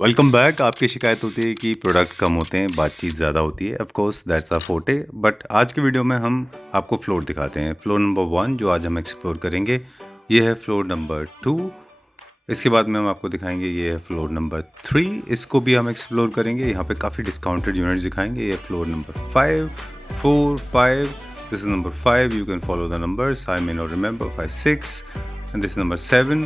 Welcome back. आपकी शिकायत होती है कि प्रोडक्ट कम होते हैं, बातचीत ज़्यादा होती है। Of course that's our forte, but आज की वीडियो में हम आपको फ्लोर दिखाते हैं। फ्लोर नंबर 1 जो आज हम एक्सप्लोर करेंगे, ये है फ्लोर नंबर 2। इसके बाद में हम आपको दिखाएंगे ये है फ्लोर नंबर 3, इसको भी हम एक्सप्लोर करेंगे। यहाँ पे काफ़ी डिस्काउंटेड यूनिट्स दिखाएंगे। ये floor number 5, 4, 5, this is number 5, you can follow the numbers, I may not remember, 5, 6 and this is number 7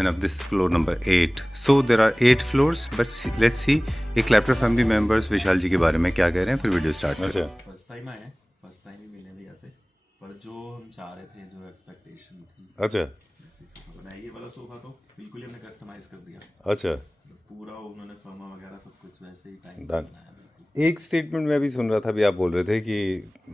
and of this floor number 8. So there are 8 floors, but let's see एक क्लैप्टर family members विशाल जी के बारे में क्या कह रहे हैं, फिर video start करते हैं। फर्स्ट टाइम आए हैं, फर्स्ट टाइम ही मिले भैया से, पर जो हम चाह रहे थे, जो एक्सपेक्टेशन थी, अच्छा बनाया ये वाला सोफा तो बिल्कुल ही हमने कस्टमाइज कर दिया। अच्छा, पूरा उन्होंने फर्मा वगैरह सब कुछ वैसे ही टाइम Done. बनाया। एक स्टेटमेंट में भी सुन रहा था, भी आप बोल रहे थे कि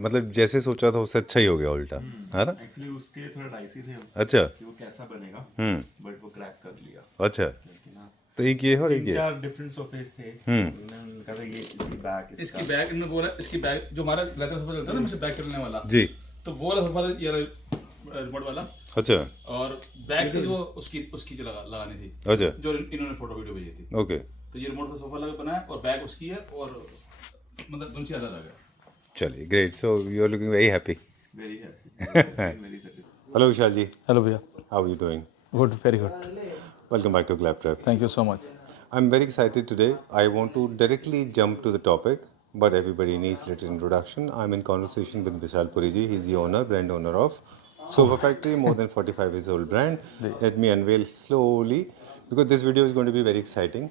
मतलब जैसे सोचा था उससे अच्छा ही हो गया उल्टा, है ना? एक्चुअली उसके थोड़ा डाइसी थे हम अच्छा, कि वो कैसा बनेगा, बट वो क्रैक कर लिया। अच्छा, लेकिन हाँ, तो एक ये है और एक तीन ये। चार डिफरेंट सोफेस थे। उन्होंने कहा था ये इसकी बैक, इसकी बैग इन्होंने बोला, इसकी बैग जो हमारा लेदर सोफा चलता है ना, मुझे बैग करने वाला, जी, तो वो वाला सोफा था, ये रिमोट वाला, अच्छा, और बैग थी जो उसकी जो लगानी थी, अच्छा, जो इन्होंने फोटो वीडियो भेजी थी। ओके, तो ये रिमोट का सोफा लगा बनाया और बैग उसकी है, और मतलब दोनों चीज़ अलग है। चलिए, great. So you are looking very happy. Very happy, very satisfied. Hello Vishal ji, hello भैया, how are you doing? Good, very good, welcome back to Claptrap. Thank you so much. I'm very excited today. I want to directly jump to the topic, but everybody needs little introduction. I'm in conversation with Vishal Puriji. He's the owner, brand owner of Sofa Factory, more than 45 years old brand. Let me unveil slowly because this video is going to be very exciting,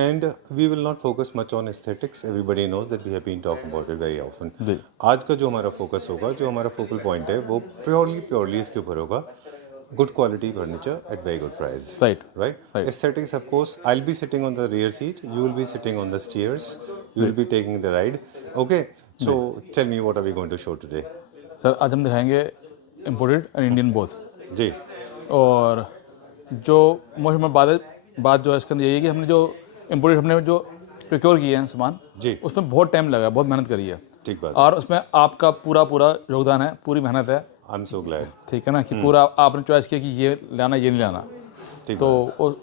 and we will not focus much on aesthetics. Everybody knows that we have been talking about it very often. आज का जो हमारा focus होगा, जो हमारा focal point है, वो purely इसके ऊपर होगा। Good quality furniture at very good price. Right. Aesthetics, of course. I'll be sitting on the rear seat. You will be sitting on the stairs. You will be taking the ride. Okay. So tell me, what are we going to show today? Sir आज हम दिखाएंगे imported and Indian both. जी। और जो most बात जो है इसके अंदर यही है कि हमने जो इम्पोर्टेड हमने जो प्रोक्योर किए हैं सामान जी, उसमें बहुत टाइम लगा है, बहुत मेहनत करी है, ठीक बात। और उसमें आपका पूरा योगदान है, पूरी मेहनत है। I'm so glad. ठीक है ना, कि पूरा आपने चॉइस किया कि ये लाना ये नहीं लाना। तो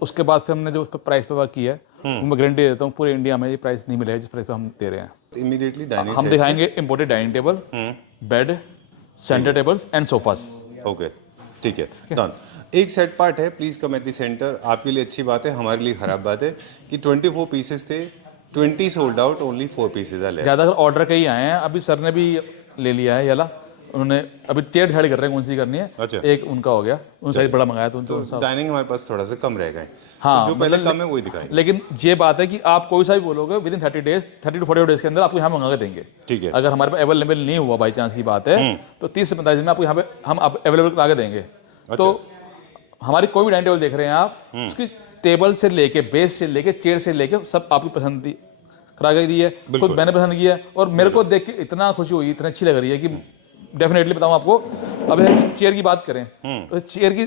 उसके बाद फिर हमने जो उस पर प्राइस पे वर्क किया है, मैं गारंटी देता हूँ पूरे इंडिया में ये प्राइस नहीं मिलेगा जिस प्राइस पे हम दे रहे हैं। Immediately dining हम दिखाएंगे imported dining table, bed, centre tables and sofas. Okay, ठीक है, डन। एक सेट पार्ट है, please come at the centre. आपके लिए अच्छी बात है, हमारे लिए खराब बात है कि 24 पीसेस थे, 20 सोल्ड आउट, ओनली 4 पीसेस आए। ज़्यादातर ऑर्डर के ही आए हैं। अभी सर ने भी ले लिया है ये वाला, उन्होंने अभी चेयर डिसाइड कर रहे हैं कौन सी करनी है। अच्छा, एक उनका हो गया, उन साइज बड़ा मंगाया तो उनका डाइनिंग हमारे पास थोड़ा सा कम रह गए। हाँ, जो पहले कम है वही दिखाएंगे। लेकिन ये बात है कि आप कोई सा भी बोलोगे विद इन 30 to 40 डेज के अंदर आपको यहाँ मंगा के देंगे। ठीक है, अगर हमारे पास अवेलेबल नहीं हुआ बाई चांस की बात है तो 30 से 45 दिन में आपको यहाँ पे हम अवेलेबल करा के देंगे। तो हमारी कोई भी डाइनिंग टेबल देख रहे हैं आप, उसकी टेबल से लेके, बेस से लेके, चेयर से लेके सब आपकी पसंद करा के दी है, खुद मैंने पसंद किया है, और मेरे को देख के इतना खुशी हुई, इतनी अच्छी लग रही है कि डेफिनेटली बताऊं आपको। अब चेयर की बात करें तो चेयर की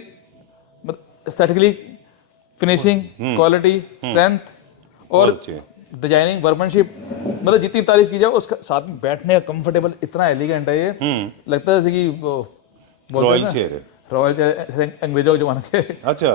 एस्थेटिकली, फिनिशिंग, क्वालिटी, स्ट्रेंथ और डिजाइनिंग, वर्कमैनशिप, मतलब जितनी तारीफ की जाए उसका साथ में बैठने का कंफर्टेबल इतना एलिगेंट है ये, लगता है जैसे कि रॉयल चेयर है, रॉयल चेयर अंग्रेजों के जमाने के। अच्छा,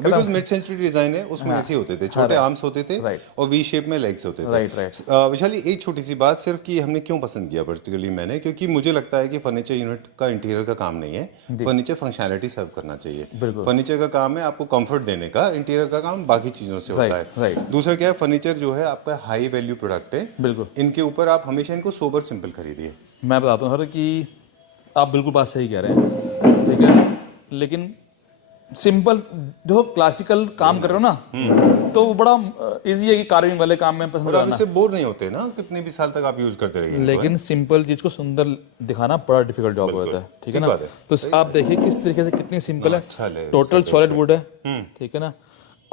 बिकॉज मिड सेंचुरी डिजाइन है, उसमें ऐसे होते थे, छोटे आर्म्स होते थे और वी शेप में लेग्स होते थे। विशाल, एक छोटी सी बात सिर्फ कि हमने क्यों पसंद किया पर्टिकुलरली मैंने, क्योंकि मुझे लगता है कि फर्नीचर यूनिट का इंटीरियर का काम नहीं है, फर्नीचर फंक्शनैलिटी सर्व करना चाहिए। फर्नीचर का काम है आपको कंफर्ट देने का, इंटीरियर का काम बाकी चीजों से होता है। दूसरा क्या है, फर्नीचर जो है आपका हाई वैल्यू प्रोडक्ट है, बिल्कुल, इनके ऊपर आप हमेशा इनको सोबर सिंपल खरीदिए। मैं बताता हूँ सर कि आप बिल्कुल बात सही कह रहे हैं, ठीक है, लेकिन सिंपल जो क्लासिकल काम कर रहे हो ना, तो वो बड़ा इजी है कि कार्विंग वाले काम में पसंद करना, इससे बोर नहीं होते ना, कितने भी साल तक आप यूज करते रहिए। लेकिन सिंपल चीज को सुंदर दिखाना बड़ा डिफिकल्ट जॉब होता है, ठीक है ना। तो आप देखिए किस तरीके से कितनी सिंपल है, टोटल सॉलिड वुड है, ठीक है ना,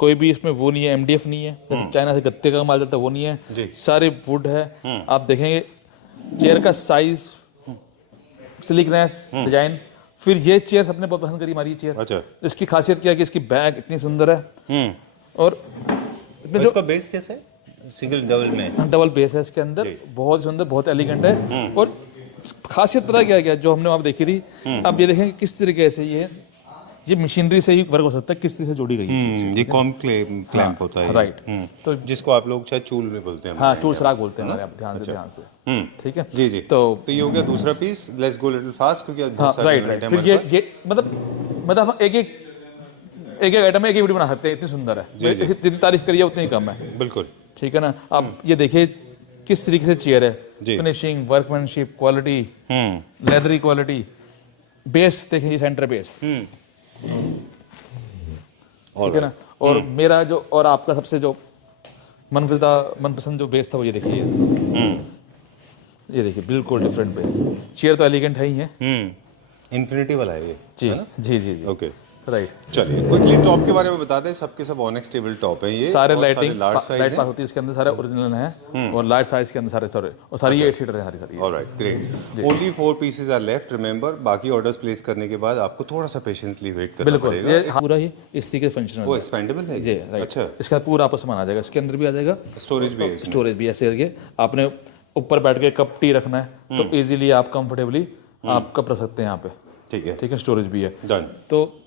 कोई भी इसमें वो नहीं है, MDF नहीं है, जैसे चाइना से गत्ते का माल जाता है वो नहीं है, सारे वुड है। आप देखेंगे चेयर का साइज, स्लिकनेस, डिजाइन, फिर ये चेयर सबने बहुत पसंद करी हमारी चेयर। अच्छा, इसकी खासियत क्या है कि इसकी बैग इतनी सुंदर है, और जो इसका बेस कैसा है, सिंगल डबल में डबल बेस है इसके अंदर, बहुत सुंदर, बहुत एलिगेंट है। और खासियत पता क्या क्या जो हमने वहाँ देखी थी, अब ये देखेंगे किस तरीके से ये ये मशीनरी से ही वर्क हो सकता है, किस तरह से जोड़ी गई है। ये कॉम क्लैंप होता है, राइट। तो जिसको आप लोग शायद चूल में बोलते हैं। हाँ, चूल सराग बोलते हैं हमारे यहाँ, ध्यान से ठीक है। जी जी। तो ये हो गया दूसरा piece. Let's go little fast क्योंकि आज हाँ, बहुत सारे राइट यूनिट राइट। हैं फिर हमारे पास। ये मतलब हम एक आइटम में एक ही वीडियो बना सकते हैं, इतनी सुंदर है। जितनी तारीफ करिए उतनी कम है। बिल्कुल ठीक है ना। आप ये देखिए किस तरीके से चेयर है, जी। Finishing, workmanship, quality, leathery quality, base देखिए, सेंटर बेस, ठीक है ना। और मेरा जो और आपका सबसे जो मनपसंद जो बेस था वो ये देखिए, ये देखिए बिल्कुल डिफरेंट बेस। चेयर तो एलिगेंट है ही है। इन्फिनिटी वाला है ये, जी है ना? जी जी जी। Okay, right. चलिए क्विकली टॉप के बारे में बता दें। सबके सब ऑनेक्स टेबल टॉप है ये, सारे और लाइटिंग लार्ज साइज लाइट है। पास होती है इसके अंदर, सारे ओरिजिनल हैं। और लार्ज साइज के अंदर सारे सारे, और सारी ये 8 सीटर है सारी। Alright, great. Only 4 pieces are left, remember. बाकी ऑर्डर्स प्लेस करने के बाद आपको थोड़ा सा पेशेंसली वेट करना बिल्कुल, पड़ेगा। ये पूरा ही इस तरीके से फंक्शनल वो है। एक्सपेंडेबल है जी ये? राइट। अच्छा, इसका पूरा आपको सामान आ जाएगा, इसके अंदर भी आ जाएगा। स्टोरेज भी है इसमें? स्टोरेज भी ऐसे करके आपने ऊपर बैठ के कप टी रखना है तो इजीली आप कंफर्टेबली आप कप रख सकते हैं यहाँ पे। ठीक है, ठीक है, स्टोरेज भी है। डन। तो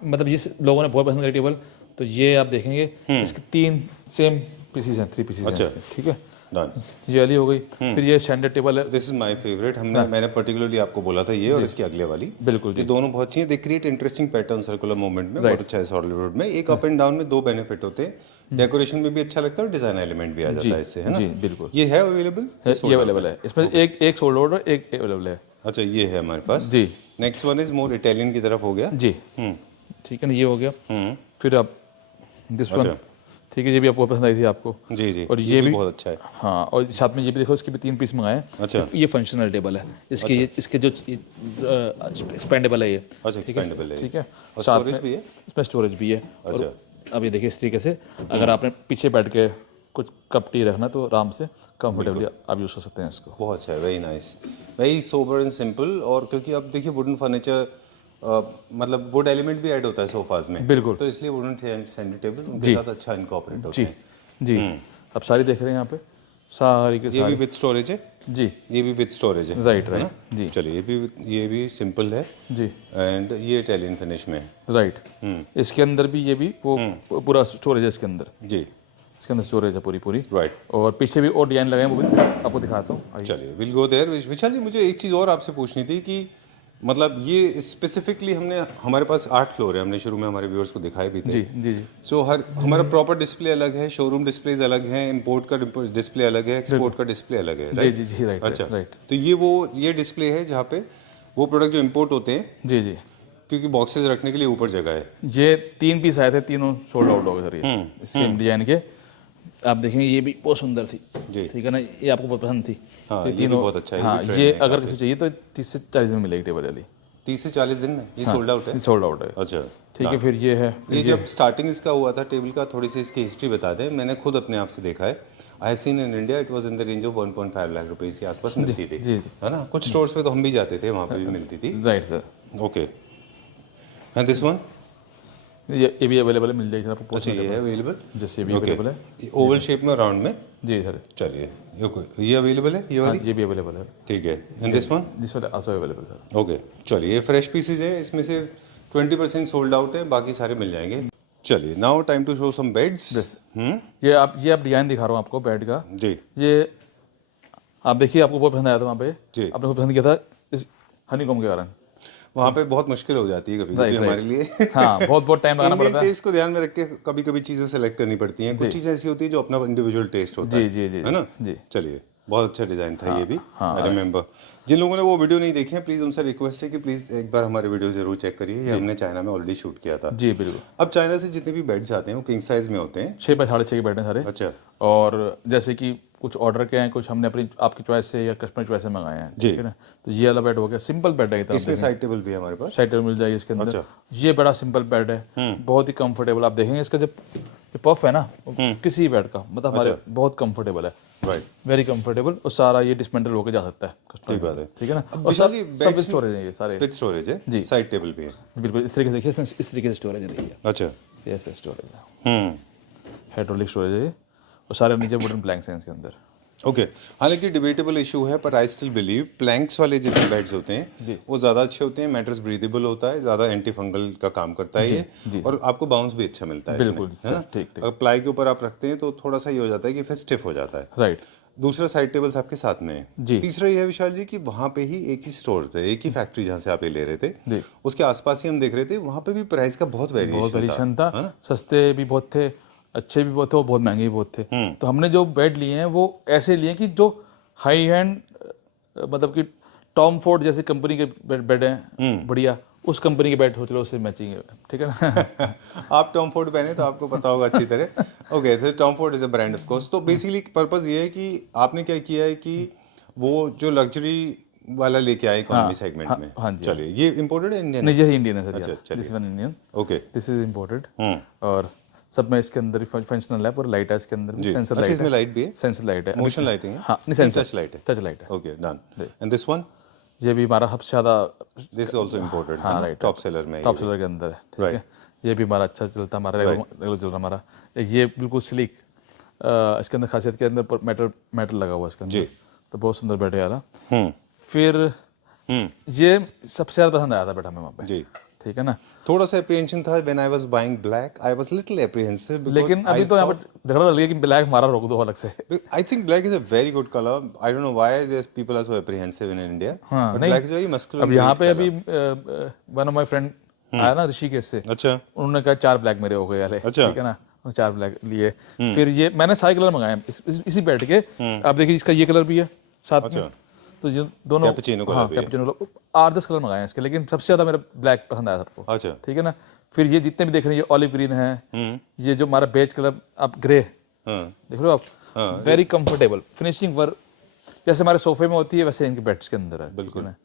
मतलब जिस लोगों ने बहुत पसंद करी टेबल, तो ये आप देखेंगे इसके 3 सेम पीसीज हैं, 3 पीसीज हैं अच्छा। इसके, ठीक है। डन। ये वाली हो गई। फिर ये स्टैंडर्ड टेबल है। This is my favourite. मैंने पर्टिकुलरली आपको बोला था ये और इसके अगले वाली। बिल्कुल ये दोनों बहुत अच्छी हैं। They create interesting pattern circular movement में, बहुत अच्छा है सॉलिड में। एक अप एंड डाउन में 2 बेनिफिट होते हैं, डेकोरेशन में भी अच्छा लगता है और डिजाइन एलिमेंट भी आ जाता है इससे, है ना? जी बिल्कुल, ये है अवेलेबल? ये अवेलेबल है। इसमें एक सोल्ड आउट और एक अवेलेबल है। अच्छा, ये है हमारे पास। जी। Next one is more Italian की तरफ हो गया। जी ठीक है ना, ये हो गया। फिर अब दिस वन, अच्छा। ठीक है, ये भी आपको पसंद आई थी आपको। जी जी, और ये भी बहुत अच्छा है। हाँ, और साथ में ये भी देखो, इसके भी 3 पीस मंगाए हैं। अच्छा। ये फंक्शनल टेबल है इसके। ये इसके जो एक्सपेंडेबल है ये। अच्छा, एक्सपेंडेबल है ये। ठीक है, और साथ स्टोरेज में भी है? इसमें स्टोरेज भी है। अच्छा। और अब ये देखिए इस तरीके से अगर आपने पीछे बैठ के कुछ कप टी रखना तो आराम से कंफर्टेबली आप यूज़ कर सकते हैं इसको। बहुत अच्छा है, very nice, very sober and simple. और क्योंकि अब देखिए वुडन फर्नीचर मतलब वुड एलिमेंट भी ऐड होता है सोफाज में, बिल्कुल, तो इसलिए वुडन सेंटर टेबल उनके साथ अच्छा इनकॉर्पोरेट होते हैं। जी। अब सारी देख रहे हैं यहाँ पे, सारी के ये भी सारी। विद स्टोरेज है? जी, ये भी विद स्टोरेज है? Right right. जी चलिए, ये भी सिंपल है जी। एंड ये इटालियन फिनिश में है। राइट। इसके अंदर भी ये भी वो पूरा स्टोरेज है इसके अंदर। जी, इसके अंदर स्टोरेज है पूरी। राइट। और पीछे भी और डिजाइन लगाए हैं, वो भी आपको दिखाता हूँ, आइए। चलिए, विल गो देयर। विशाल जी, मुझे एक चीज़ और आपसे पूछनी थी कि मतलब ये स्पेसिफिकली हमारे पास 8 फ्लोर है, हमने शुरू में हमारे व्यूअर्स को दिखाए भी थे। जी जी जी। सो हमारा प्रॉपर डिस्प्ले अलग है, शोरूम डिस्प्लेज अलग हैं, इंपोर्ट का डिस्प्ले अलग है, एक्सपोर्ट का डिस्प्ले अलग है, राइट? जी जी राइट। अच्छा, राइट। तो ये डिस्प्ले है जहाँ पे वो प्रोडक्ट जो इंपोर्ट होते हैं, जी जी। क्योंकि बॉक्सेस रखने के लिए ऊपर जगह है। ये 3 पीस आए थे, तीनों सोल्ड आउट हो गए सर। ये सेम डिजाइन के आप देखेंगे, ये भी बहुत सुंदर थी। जी। ठीक है ना, ये आपको बहुत पसंद थी। हाँ, ये भी बहुत अच्छा है, ये हाँ, भी trend ये है अगर किसी चाहिए तो 30 से 40 दिन में मिलेगी टेबल वाली। 30 से 40 दिन में ये सोल्ड आउट है? सोल्ड आउट है। अच्छा, ठीक है। फिर ये है, ये जब स्टार्टिंग इसका हुआ था टेबल का, थोड़ी सी इसकी हिस्ट्री बता दें। मैंने खुद अपने आप से देखा है। I have seen in India it was in the range of 1.5 lakh rupees के आसपास मिलती थी, जी। है ना? कुछ स्टोर्स पे तो हम भी जाते थे, वहाँ पे भी मिलती थी। Right sir. Okay, and this one? ये भी अवेलेबल है, मिल जाएगी सर आपको। अच्छा, ये है अवेलेबल? जैसे ये भी अवेलेबल है। ओवल शेप में, राउंड में? जी सर। चलिए, ये अवेलेबल है, ये वाली? ये भी अवेलेबल है। ठीक है, एंड दिस वन? दिस वाला आल्सो अवेलेबल सर। ओके, चलिए, ये फ्रेश पीसेज है, इसमें से 20% सोल्ड आउट है, बाकी सारे मिल जाएंगे। चलिए, now time to show some beds. ये आप डिजाइन दिखा रहा हूँ आपको बेड का। जी ये आप देखिए, आपको बहुत पसंद आया था वहाँ पे। जी। आपने बहुत पसंद किया था इस हनीकॉम्ब के कारण। वहाँ पे बहुत मुश्किल हो जाती है कभी कभी हमारे लिए। हाँ, बहुत टाइम लगाना इंडियन पड़ता है। टेस्ट को ध्यान में रख के कभी कभी चीज़ें सेलेक्ट करनी पड़ती हैं। कुछ चीज़ें ऐसी होती है जो अपना इंडिविजुअल टेस्ट होता है, जी है ना? जी। चलिए, बहुत अच्छा डिज़ाइन था ये भी, आई रिमेंबर। जिन लोगों ने वो वीडियो नहीं देखे हैं, प्लीज़ उनसे रिक्वेस्ट है कि प्लीज़ एक बार हमारे वीडियो जरूर चेक करिए। ये हमने चाइना में ऑलरेडी शूट किया था। जी बिल्कुल। अब चाइना से जितने भी बेड्स आते हैं वो किंग साइज में होते हैं। 6 बाय 6.5 के बेड हैं सारे। अच्छा, और जैसे कि कुछ ऑर्डर के हैं, कुछ हमने अपनी आपकी चॉइस से या कस्टमर चॉइस से मंगाए हैं। जी। ठीक है ना, तो ये वाला बेड हो गया, सिंपल बेड है। इसमें साइड टेबल भी है हमारे पास। साइड टेबल मिल जाएगी इसके अंदर। अच्छा। ये बड़ा सिंपल बेड है, बहुत ही कंफर्टेबल। आप देखेंगे इसका जब पफ है ना, किसी बेड का मतलब हमारे बहुत कंफर्टेबल है, राइट, वेरी कंफर्टेबल। और सारा ये डिसमेंटल होकर जा सकता है कस्टमर। ठीक बात है। ठीक है ना। अब और सब विशाल, सब स्टोरेज है ये सारे। विद स्टोरेज है जी। साइड टेबल भी है। बिल्कुल इस तरीके से देखिए, इसमें इस तरीके से स्टोरेज है। देखिए अच्छा, ये ऐसे स्टोरेज है, हाइड्रोलिक स्टोरेज है ये। और सारे नीचे वुडन प्लैंक्स हैं इसके अंदर। ओके हालांकि डिबेटेबल इशू है पर आई स्टिल बिलीव प्लैंक्स वाले जितने बेड्स होते हैं वो ज़्यादा अच्छे होते हैं, मैट्रेस ब्रीदेबल होता है, ज़्यादा एंटी फंगल का काम करता है ये, और आपको बाउंस भी अच्छा मिलता है बिल्कुल इसमें, है ना? ठीक ठीक, अगर प्लाई के ऊपर आप रखते हैं तो थोड़ा सा ये हो जाता है कि फिर स्टिफ हो जाता है। राइट दूसरा साइड टेबल्स आपके साथ में है। जी। तीसरा ये है विशाल जी कि वहाँ पे ही एक ही स्टोर पे, एक ही फैक्ट्री जहाँ से आप ये ले रहे थे, उसके आसपास ही हम देख रहे थे, वहाँ पे भी प्राइस का बहुत वेरिएशन था, सस्ते भी बहुत थे, अच्छे भी बहुत थे और बहुत महंगे भी बहुत थे। तो हमने जो बेड लिए हैं वो ऐसे लिए कि जो हाई एंड मतलब कि टॉम फोर्ड जैसी कंपनी के बेड हैं बढ़िया, उस कंपनी के बेड सोच लो उससे मैचिंग है, ठीक है ना। आप टॉम फोर्ड पहने तो आपको पता होगा अच्छी तरह। ओके तो Tom Ford is a brand of course. तो बेसिकली पर्पस ये है कि आपने क्या किया है कि वो जो लग्जरी वाला लेके आए इकोनॉमी सेगमेंट में। हाँ जी। चलिए ये इंपोर्टेड है इंडियन? नहीं ये इंडियन है सर। अच्छा चलिए, this one Indian, okay this is imported. और सब में इसके अंदर फंक्शनल है, पूरा लाइट है इसके अंदर, सेंसर अच्छा लाइट इसमें है, लाइट भी है, सेंसर लाइट है, मोशन लाइटिंग है? हाँ नहीं सेंसर टच लाइट है, टच लाइट है। Okay done. And this one, ये भी हमारा सबसे ज़्यादा दिस इज आल्सो इंपोर्टेड, हाँ राइट टॉप सेलर में, टॉप सेलर के अंदर है, ठीक है। ये भी हमारा अच्छा चलता है, हमारा रेगुलर चल रहा हमारा। एक ये बिल्कुल स्लीक, इसके अंदर खासियत के अंदर मेटल लगा हुआ है इसके अंदर, तो बहुत सुंदर बैठे वाला। फिर ये सबसे ज़्यादा पसंद आया था बेटा हमें वहाँ पे, जी ठीक है ना। थोड़ा सा एप्रीहेंशन था when I was buying black, I was little apprehensive, लेकिन अभी तो यहाँ पर झगड़ा लग गया कि ब्लैक हमारा रोक दो अलग से। I think black is a very good color. I don't know why there's people are so apprehensive in India. हाँ, But नहीं, black is very muscular. अब यहाँ great पे color. अभी वन ऑफ माई फ्रेंड आया ना ऋषिकेश से, अच्छा उन्होंने कहा 4 ब्लैक मेरे हो गए वाले, अच्छा। ठीक है ना, 4 ब्लैक लिए। फिर ये मैंने सारे कलर मंगाए इसी बैठ के। आप देखिए इसका ये कलर भी है साथ में, तो ये दोनों Cappuccino color भी है। कैपुचिनो 8-10 कलर मंगाए हैं इसके, लेकिन सबसे ज्यादा मेरा ब्लैक पसंद आया सबको, अच्छा ठीक है ना। फिर ये जितने भी देख रहे हैं, ये ऑलिव ग्रीन है, ये जो हमारा बेज कलर आप ग्रे हाँ देख रहे हो आप, वेरी कंफर्टेबल फिनिशिंग वर्क, जैसे हमारे सोफे में होती है वैसे इनके बेड्स के अंदर है, बिल्कुल है।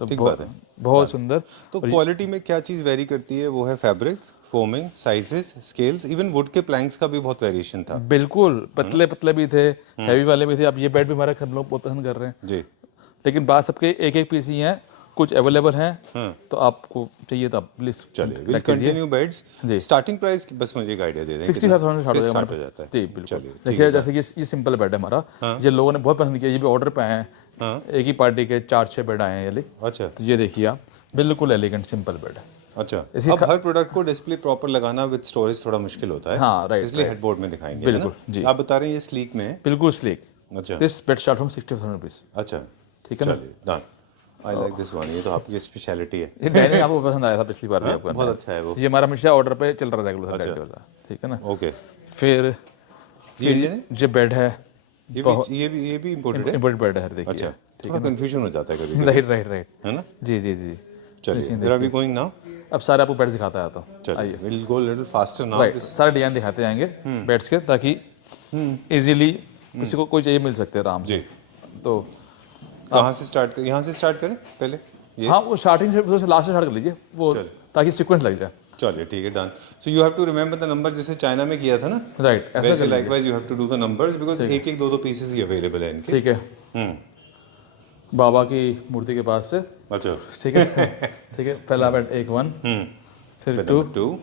तो ठीक बात है। बहुत सुंदर। तो क्वालिटी में क्या चीज़ वेरी करती है वो है fabric, foaming, sizes, scales, even would के प्लैंक्स का भी बहुत वेरिएशन था। बिल्कुल पतले पतले भी थे, हैवी वाले भी थे। अब ये बेड भी हमारे सब लोग बहुत पसंद कर रहे हैं, जी लेकिन बात सबके एक एक पीस ही हैं, कुछ अवेलेबल हैं, तो आपको चाहिए तो आप प्लीज चलिए विल कंटिन्यू बेड्स। जी। स्टार्टिंग प्राइस बस मुझे एक आइडिया दे दें। 65,000 से स्टार्ट हो जाता है? जी बिल्कुल। चलिए देखिए जैसे कि ये सिंपल बेड है हमारा, ये लोगों ने बहुत पसंद किया, ये भी ऑर्डर पे आए हैं, एक ही पार्टी के 4-6 बेड आए हैं ये ले। अच्छा तो ये देखिए आप, बिल्कुल एलिगेंट सिंपल बेड है। अच्छा अब हर प्रोडक्ट को डिस्प्ले प्रॉपर लगाना विद स्टोरेज थोड़ा मुश्किल होता है, हाँ राइट, इसलिए हेडबोर्ड में दिखाएंगे, है ना? बिल्कुल, जी। आप बता रहे हैं ये स्लीक में है? बिल्कुल स्लीक। अच्छा this bed start from 60,000 rupees, अच्छा ठीक है ना। चलिए done, I like this one, ये तो आपकी स्पेशलिटी है। ये डाइनिंग आपको पसंद आया था पिछली बार भी आपको, बहुत अच्छा है वो। ये हमारा हमेशा ऑर्डर पे चल रहा है रेगुलर वाला, ठीक है ना। ओके फिर जो बेड है ये भी इम्पोर्टेंट है। इम्पोर्टेंट बेड है, देखिए। अच्छा थोड़ा कंफ्यूजन हो जाता है कभी राइट राइट राइट, है ना। जी जी जी। चलिए where are we going now? अब सारे आपको बेड दिखाता है, तो चलिए will go little faster now. Right, सारे डिजाइन दिखाते जाएंगे बेड्स के, ताकि इजीली किसी को कोई चाहिए मिल सकते हैं आराम से। जी तो कहाँ से स्टार्ट करें? यहाँ से स्टार्ट करें पहले ये? हाँ, वो स्टार्टिंग से लास्ट से स्टार्ट कर लीजिए वो, ताकि सीक्वेंस लग जाए। चलिए ठीक है done. So you have to remember the number, जैसे चाइना में किया था ना, राइट, ऐसा वैसे likewise you have to do the numbers, because एक एक दो दो पीसेस ही अवेलेबल है इनके। ठीक है। बाबा की मूर्ति के पास से, अच्छा ठीक है ठीक है। पहला बेड 1 फिर 2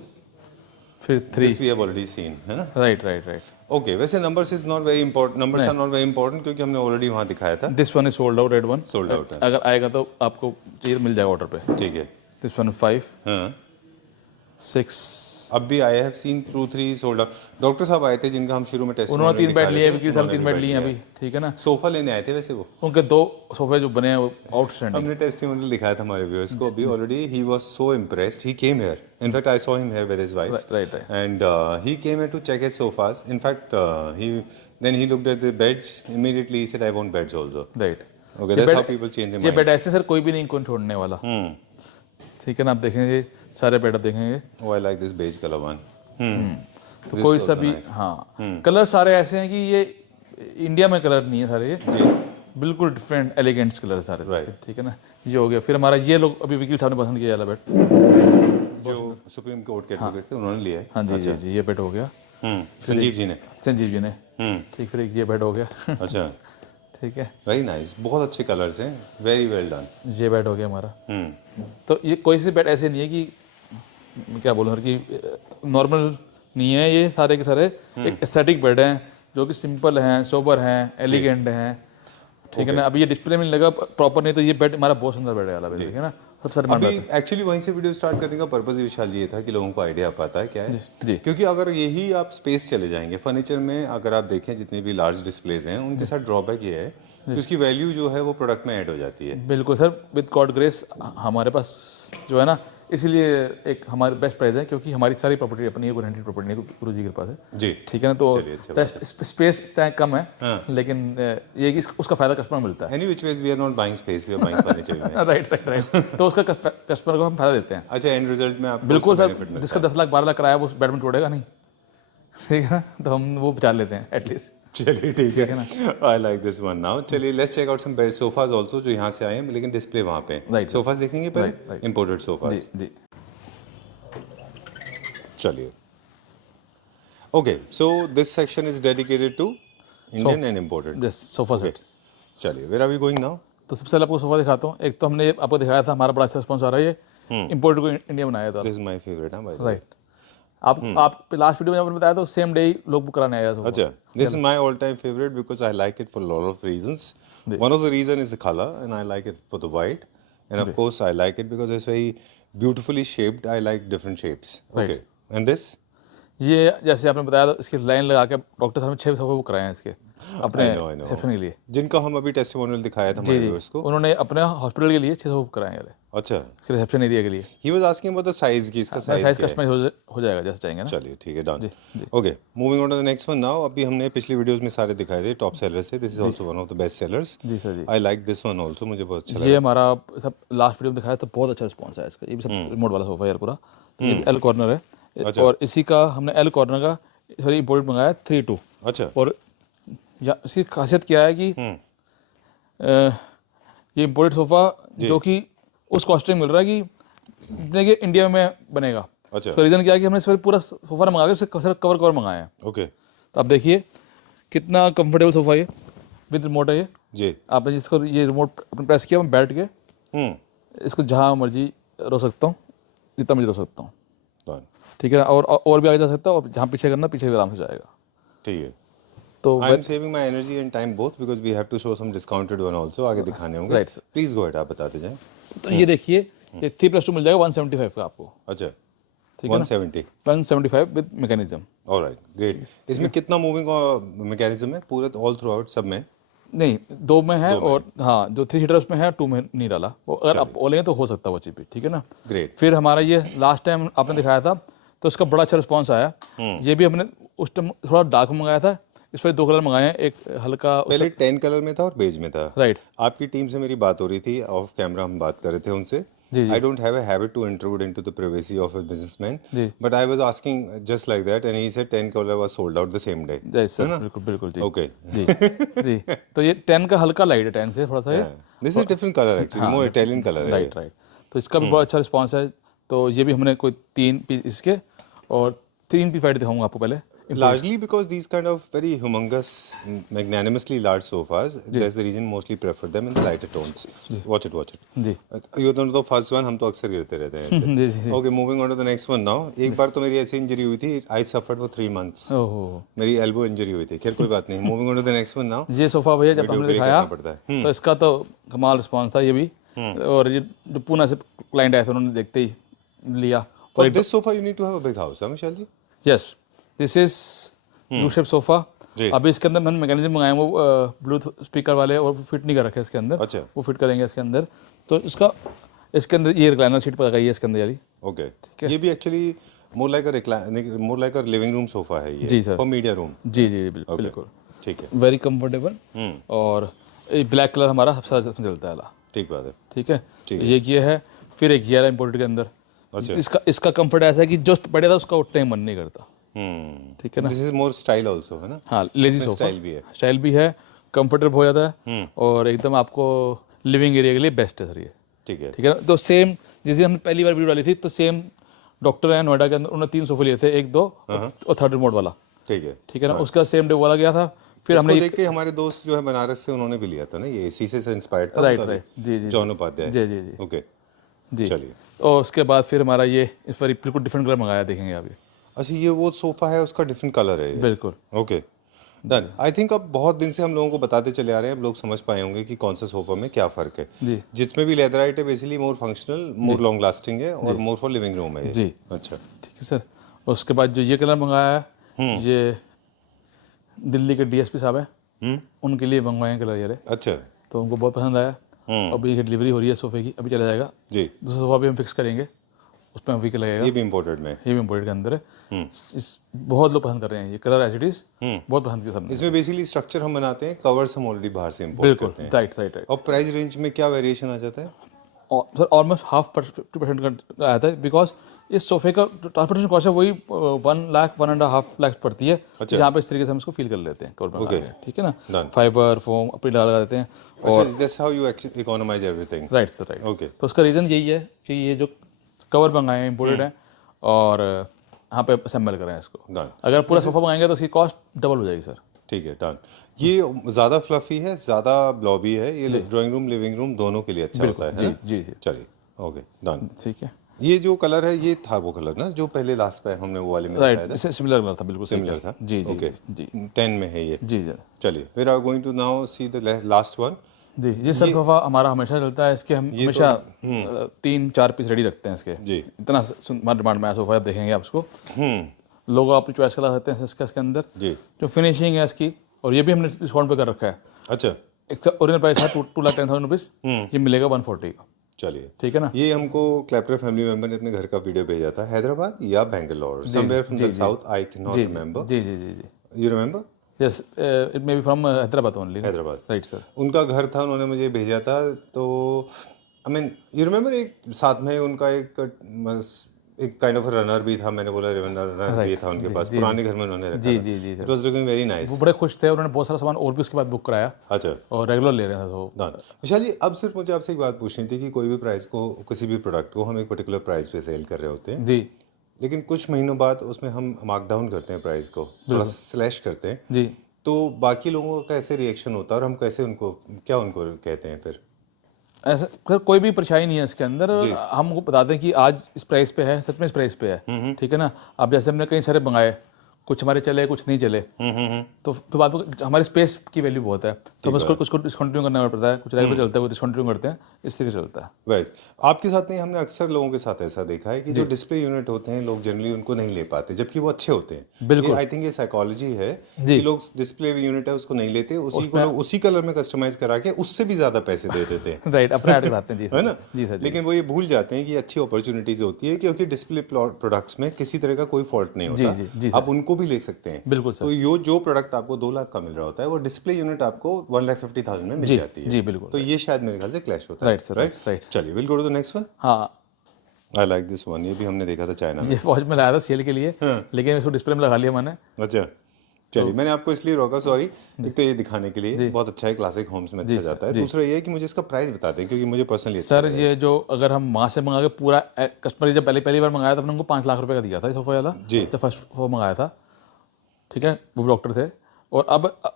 फिर 3, this we have already seen, है ना। Right right right. ओके वैसे numbers is not very important, numbers are not very important क्योंकि हमने ऑलरेडी वहाँ दिखाया था। This one is sold out, red one sold out है, अगर आएगा तो आपको चाहिए मिल जाएगा ऑर्डर पे। ठीक है। दिस वन 5 हाँ 6, अब भी I have seen 2-3 sold out. Doctor साहब आए थे जिनका हम शुरू में टेस्ट, उन्होंने 3 बेड लिए, वकील साहब 3 बेड लिए अभी, ठीक है ना। सोफा लेने आए थे वैसे वो, उनके 2 सोफे जो बने हैं वो आउटस्टैंडिंग। हमने टेस्टिमोनियल दिखाया था हमारे व्यूअर्स को अभी already. He was so impressed, he came here, in fact I saw him here with his wife, right right. and he came here to check his sofas. In fact, then he looked at the beds. Immediately he said, "I want beds also." Right, Okay, that's how people change their ये bed minds. ऐसे sir कोई भी नहीं इनको छोड़ने वाला, ठीक है ना। आप देखेंगे सारे बेड आप देखेंगे Oh, I like this beige color one. तो This कोई is सा also भी, nice. हाँ कलर सारे ऐसे हैं कि ये इंडिया में कलर नहीं है सारे, ये जी बिल्कुल डिफरेंट एलिगेंट्स कलर सारे, Right. ठीक है ना। ये हो गया। फिर हमारा ये लोग अभी वकील साहब ने पसंद किया वाला बेड, जो सुप्रीम कोर्ट के एडवोकेट थे उन्होंने लिया है। हाँ जी जी जी, ये बेड हो गया संजीव जी ने। संजीव जी ने, ठीक। फिर ये बेड हो गया अच्छा ठीक है। वेरी नाइस, बहुत अच्छे कलर्स हैं, वेरी वेल डन। ये बेड हो गया हमारा। तो ये कोई से बेड ऐसे नहीं है कि क्या बोलूँ कि नॉर्मल नहीं है, ये सारे के सारे एक एस्थेटिक बेड हैं जो कि सिंपल हैं, सोबर हैं, एलिगेंट हैं, ठीक है ना। अभी ये डिस्प्ले में लगा प्रॉपर, नहीं तो ये बेड हमारा बहुत सुंदर बेड है वाला बेड, ठीक है ना। सबसे अभी एक्चुअली वहीं से वीडियो स्टार्ट करने का पर्पस ही विशाल ये था कि लोगों को आइडिया पाता है क्या है जी। क्योंकि अगर यही आप स्पेस चले जाएंगे फर्नीचर में, अगर आप देखें जितने भी लार्ज डिस्प्लेज हैं उनके साथ ड्रॉबैक ये है कि उसकी वैल्यू जो है वो प्रोडक्ट में ऐड हो जाती है। बिल्कुल सर, विद गॉड ग्रेस हमारे पास जो है ना, इसीलिए एक हमारे बेस्ट प्राइस है, क्योंकि हमारी सारी प्रॉपर्टी अपनी है, रेंटेड प्रॉपर्टी नहीं, गुरु जी के पास है जी, ठीक है ना। तो स्पेस चाहे कम है लेकिन ये कि उसका फायदा कस्टमर मिलता है। Any which ways we are not buying space, we are buying furniture. Right तो उसका कस्टमर को हम फायदा देते हैं। अच्छा, एंड रिजल्ट में आप बिल्कुल सर, जिसका 10 लाख 12 लाख कराया वो बेड में तोड़ेगा नहीं, ठीक है ना, तो हम वो बचा लेते हैं एटलीस्ट। चलिए ठीक है ना, I like this one now. चलिए let's check out some bed sofas also जो यहाँ से आए हैं, लेकिन डिस्प्ले वहाँ पे Right. सोफाज देखेंगे पहले, इंपोर्टेड सोफाज। जी चलिए okay, so this section is dedicated to Indian and imported yes, sofa set. चलिए where are we going now? तो सबसे पहले आपको सोफा दिखाता हूँ। एक तो हमने आपको दिखाया था, हमारा बड़ा अच्छा रिस्पॉन्स आ रहा है, ये इंपोर्टेड को इंडिया बनाया था। दिस इज माय फेवरेट, हां भाई। राइट, आप लास्ट वीडियो में आपने बताया तो सेम डे ही लोग बुक कराने आया था। अच्छा, this is my all time favourite because I like it for lot of reasons. One of the reason is the colour and I like it for the white, and of course I like it because it's very beautifully shaped. I like different shapes. Okay, and this ये जैसे आपने बताया, तो इसकी line लगा के doctor साहब ने 6 सोफे बुक कराए हैं इसके अपने I know. सेक्शन के लिए। जिनका हम अभी टेस्टिमोनियल दिखाया था हमारे व्यूअर्स को। उन्होंने अपने हॉस्पिटल के लिए 6 सोफे बुक कराए हैं अच्छा, रिसेप्शन एरिया के लिए। He was asking about the size की, इसका साइज साइज क्या है? कस्टमाइज हो जाएगा जैसे चाहेंगे ना। चलिए ठीक है, done. Okay, moving on to the next one now. अभी हमने पिछली वीडियोस में सारे दिखाए थे, टॉप सेलर्स थे। This is also one of the best sellers. जी सर जी। I like this one also, मुझे बहुत अच्छा ये हमारा सब लास्ट वीडियो में दिखाया तो बहुत अच्छा रिस्पॉन्स है इसका। ये भी सब रिमोट वाला सोफा है यार पूरा। तो ये एल कॉर्नर है, और इसी का हमने एल कॉर्नर का सॉरी इंपोर्टेड मंगाया 3-2। अच्छा, और इसकी खासियत क्या है कि ये इम्पोर्टेड सोफा जो कि उस कॉस्ट में मिल रहा है कि जितने कि इंडिया में बनेगा। अच्छा, तो रीज़न क्या है कि हमने इस बार पूरा सोफा मंगा के उससे कवर मंगाए हैं। ओके, तो आप देखिए कितना कंफर्टेबल सोफा है, विद रिमोट है ये जी। आपने जिसको ये रिमोट अपने प्रेस किया, मैं बैठ के इसको जहाँ मर्जी रोक सकता हूँ, जितना मर्जी रोक सकता हूँ, डन, ठीक है। और भी आगे जा सकता हूँ, और जहाँ पीछे करना पीछे भी आराम से जाएगा। ठीक है। तो I am saving my energy and time both because we have to show some discounted one also, आगे दिखाने होंगे। Right, sir. Please go ahead, आप बताते जाएं। तो ये देखिए, ये 3+2 मिल जाएगा 175 का आपको, अच्छा, ठीक है ना? 170, 175 विद मैकेनिज्म। Alright, great. इसमें कितना मूविंग मैकेनिज्म है पूरा ऑल थ्रू आउट सब में? नहीं, 2 में है, और हाँ जो 3 सीटर उसमें है, 2 में नहीं डाला वो। अगर आप बोलेंगे तो हो सकता है वो चीज़ भी, ठीक है ना। ग्रेट। फिर हमारा ये लास्ट टाइम आपने दिखाया था तो इसका बड़ा अच्छा रिस्पॉन्स आया। ये भी हमने उस टाइम थोड़ा डार्क मंगाया था, इस पर 2 कलर मंगाए हैं, एक हल्का पहले 10 कलर में था और बेज में था। राइट। आपकी टीम से मेरी बात हो रही थी, ऑफ कैमरा हम बात कर रहे थे उनसे। I don't have a habit to intrude into the privacy of a businessman, but I was asking just like that and he said 10 colour was sold out the same day. जय sir, बिल्कुल बिल्कुल जी। Okay, जी जी। तो ये 10 का हल्का light है, 10 से थोड़ा सा ये। This is different colour actually, more Italian colour है। Right right. तो इसका भी बड़ा अच्छा रिस्पॉन्स है। तो ये भी हमने कोई 3 पीस इसके और 3 पीस फाइट दिखाऊंगा आपको पहले। Largely because these kind of very humongous, magnanimously large sofas, that's the reason mostly prefer them in the lighter tones. Watch it, watch it. Ji You're not the first one, हम तो अक्सर गिरते रहते हैं ऐसे। जी जी। Okay, moving on to the next one now. एक बार तो मेरी ऐसी इंजरी हुई थी, I suffered for 3 months. ओहो, मेरी एल्बो इंजरी हुई थी। खैर कोई बात नहीं। Moving on to the next one now. ये सोफा भैया जब वीडियो हमने के लिए दिखाया करना पड़ता है। तो इसका तो कमाल रिस्पॉन्स था ये भी। और ये जो पूना से क्लाइंट आए थे उन्होंने देखते ही लिया। For this sofa you need to have a big house, huh, Vishal ji? Yes, this is blue shape sofa. अभी इसके अंदर मैंने मैकेनिज्म मंगाए वो ब्लूटूथ स्पीकर वाले, और फिट नहीं कर रखे इसके अंदर। अच्छा, वो फिट करेंगे इसके अंदर। तो इसके अंदर ये रिक्लाइनर सीट पर लगाई है इसके अंदर यारी। ओके। ये भी actually more like a living room sofa है ये। जी सर। For media room. जी जी बिल्कुल बिल्कुल, ठीक है, वेरी कंफर्टेबल। और ब्लैक कलर हमारा सबसे ज़्यादा चलता है वाला, ठीक बात है। ठीक है। ये है। फिर एक ये इम्पोर्टेड के अंदर। अच्छा। इसका कंफर्ट ऐसा है कि जो पड़े था उसका उठने मन नहीं करता, ठीक है ना। This is more style also, है ना? हाँ, लेजी सोफा, स्टाइल भी है। स्टाइल भी है, कंफर्टेबल हो जाता है, और एकदम आपको लिविंग एरिया के लिए बेस्ट है सर ये, ठीक है। ठीक है ना। तो सेम जैसे हमने पहली बार वीडियो डाली थी, तो सेम डॉक्टर है नोएडा के अंदर, उन्होंने 3 सोफे लिए थे, 1 2 और 3rd रिमोट वाला, ठीक है, ठीक है ना। उसका सेम डे वाला गया था। फिर हमने देख के हमारे दोस्त जो है बनारस से, उन्होंने भी लिया था ना ये, इसी से इंस्पायर्ड था। राइट राइट, जी जी जॉन उपाध्याय। जी जी जी ओके जी। चलिए। और उसके बाद फिर हमारा ये इस पर बिल्कुल डिफरेंट कलर मंगाया, देखेंगे आप ये। अच्छा, ये वो सोफा है, उसका डिफरेंट कलर है ये। बिल्कुल। Okay, done. आई थिंक अब बहुत दिन से हम लोगों को बताते चले आ रहे हैं, अब लोग समझ पाए होंगे कि कौन सा सोफा में क्या फ़र्क है। जी। जिसमें भी लेदराइट है बेसिकली मोर फंक्शनल, मोर लॉन्ग लास्टिंग है और मोर फॉर लिविंग रूम है ये। जी। अच्छा। ठीक है सर। उसके बाद जो ये कलर मंगाया है, ये दिल्ली के डीएसपी साहब हैं, उनके लिए मंगवाए हैं कलर ये रहे। अच्छा। तो उनको बहुत पसंद आया। अभी ये डिलीवरी हो रही है सोफे की, अभी चला जाएगा। जी। दूसरा सोफा भी हम फिक्स करेंगे, उसमें वीक लगेगा। ये भी इम्पोर्टेड में। ये भी इम्पोर्टेड के अंदर है। बहुत लोग पसंद कर रहे हैं ये कलर, एज इट इज बहुत पसंद किया सबने। इसमें बेसिकली स्ट्रक्चर हम बनाते हैं, कवर्स हम ऑलरेडी बाहर से इम्पोर्ट बिल्कुल, करते हैं। Right right right. और प्राइस रेंज में क्या वेरिएशन आ जाता है? और सर ऑलमोस्ट 50% का आया था, बिकॉज इस सोफे का ट्रांसपोर्टेशन कॉस्ट है वही 1 लाख 1.5 लाख पड़ती है। अच्छा। जहाँ पे इस तरीके से हम इसको फील कर लेते हैं कवर बना के, ठीक है ना। Done. फाइबर फोम अपनी लगा देते हैं। अच्छा, that's how you economise everything. Right sir, right. Okay. तो उसका रीज़न यही है कि ये जो कवर मंगाए हैं इम्पोर्टेड हैं और यहाँ पे असेंबल करें इसको। डन। अगर पूरा सोफा मंगाएंगे तो उसकी कॉस्ट डबल हो जाएगी सर। ठीक है, डन। ये ज़्यादा फ्लफी है, ज़्यादा ब्लॉबी है, ये ड्राइंग रूम लिविंग रूम दोनों के लिए अच्छा होता है जी ना? जी जी, चलिए, ओके, डन। ठीक है। ये जो कलर है ये था वो कलर ना जो पहले लास्ट पे हमने वो वाले में दिखाया राइट, था? इससे सिमिलर कलर था, बिल्कुल सिमिलर था। जी जी ओके, जी 10 में है ये। जी जी चलिए, फिर are going to now see the last one. जी। ये सर सोफा हमारा हमेशा चलता है, इसके हम हमेशा 3-4 पीस रेडी रखते हैं इसके। जी। इतना डिमांड में आया सोफा, आप देखेंगे आप इसको। लोगो अपनी चॉइस करा सकते हैं इसके अंदर। जी। जो फिनिशिंग है इसकी, और ये भी हमने डिस्काउंट पे कर रखा है। अच्छा। इसका ओरिजिनल प्राइस था 2,10,000 रुपीज़, ये मिलेगा 140 का। चलिए, ठीक है ना। ये हमको क्लैप्टर फैमिली मेंबर ने अपने घर का वीडियो भेजा था, हैदराबाद या Bangalore, somewhere from the south, I can not remember. जी जी जी जी, you remember? Yes, it may be from Hyderabad only. Hyderabad. Right sir. उनका घर था, उन्होंने मुझे भेजा था। तो आई मीन यू रिमेंबर, एक साथ में उनका एक काइंड ऑफ रनर भी था, मैंने बोला रनर भी था उनके पास, पुराने घर में उन्होंने रखा जी था। जी जी it was looking very nice. वो बड़े खुश थे, उन्होंने बहुत सारा सामान और भी उसके बाद बुक कराया अच्छा, और रेगुलर ले रहे थे। तो डन। विशाल जी, अब सिर्फ मुझे आपसे एक बात पूछनी थी कि कोई भी प्राइस को, किसी भी प्रोडक्ट को हम एक पर्टिकुलर प्राइस पे सेल कर रहे होते हैं, जी लेकिन कुछ महीनों बाद उसमें हम मार्क डाउन करते हैं, प्राइस को थोड़ा स्लैश करते हैं, जी। तो बाकी लोगों का कैसे रिएक्शन होता है और हम कैसे उनको कहते हैं फिर? ऐसा सर कोई भी परेशानी नहीं है इसके अंदर। हमको बता दें कि आज इस प्राइस पे है, सच में इस प्राइस पे है, ठीक है ना। अब जैसे हमने कई सारे मंगाए, कुछ हमारे चले कुछ नहीं चले, तो बाद में हमारे स्पेस की वैल्यू बहुत है, तो बस उसको डिस्कंटिन्यू करना पड़ता है। कुछ रेगुलर चलता है, कुछ डिस्कंटिन्यू करते हैं, इस तरीके से चलता है। राइट। आपके साथ नहीं, हमने अक्सर लोगों के साथ ऐसा देखा है कि जो डिस्प्ले यूनिट होते हैं लोग जनरली उनको नहीं ले पाते, जबकि वो अच्छे होते हैं। बिल्कुल। आई थिंक ये साइकोलॉजी है कि लोग डिस्प्ले यूनिट है उसको नहीं लेते, उसी को लोग उसी कलर में कस्टमाइज करा के उससे भी ज्यादा पैसे दे देते हैं। राइट, अपने ऐड कराते हैं। जी है ना? जी सर। लेकिन वो ये भूल जाते हैं कि अच्छी अपॉर्चुनिटीज होती है, क्योंकि डिस्प्ले प्रोडक्ट्स में किसी तरह का कोई फॉल्ट नहीं होता। जी आप उनको भी ले सकते हैं। बिल्कुल सर। तो जो प्रोडक्ट आपको 2 लाख का मिल रहा होता है, वो डिस्प्ले यूनिट आपको 1,50,000 में मिल जाती है। जी बिल्कुल। तो ये शायद मेरे ख्याल से क्लैश होता है। Right sir, right. चलिए, will go to the next one. हाँ, आई लाइक दिस वन। ये भी हमने देखा था चाइना में। ये फौज में लाया था सेल के लिए, लेकिन इसको डिस्प्ले में लगा लिया मैंने। अच्छा, चलिए, मैंने आपको इसलिए रोका, सॉरी। एक तो ये दिखाने के लिए बहुत अच्छा है, क्लासिक होम्स में अच्छा जाता है। दूसरा ये है कि मुझे इसका प्राइस बता दें, क्योंकि मुझे पर्सनली सर ये जो अगर हम वहाँ से मंगा के पूरा, कस्टमर जब पहली बार मंगाया था हमने उनको 5 लाख रुपए का दिया था ये सोफा वाला, जब फर्स्ट वो मंगाया था, ठीक है। वो डॉक्टर थे। और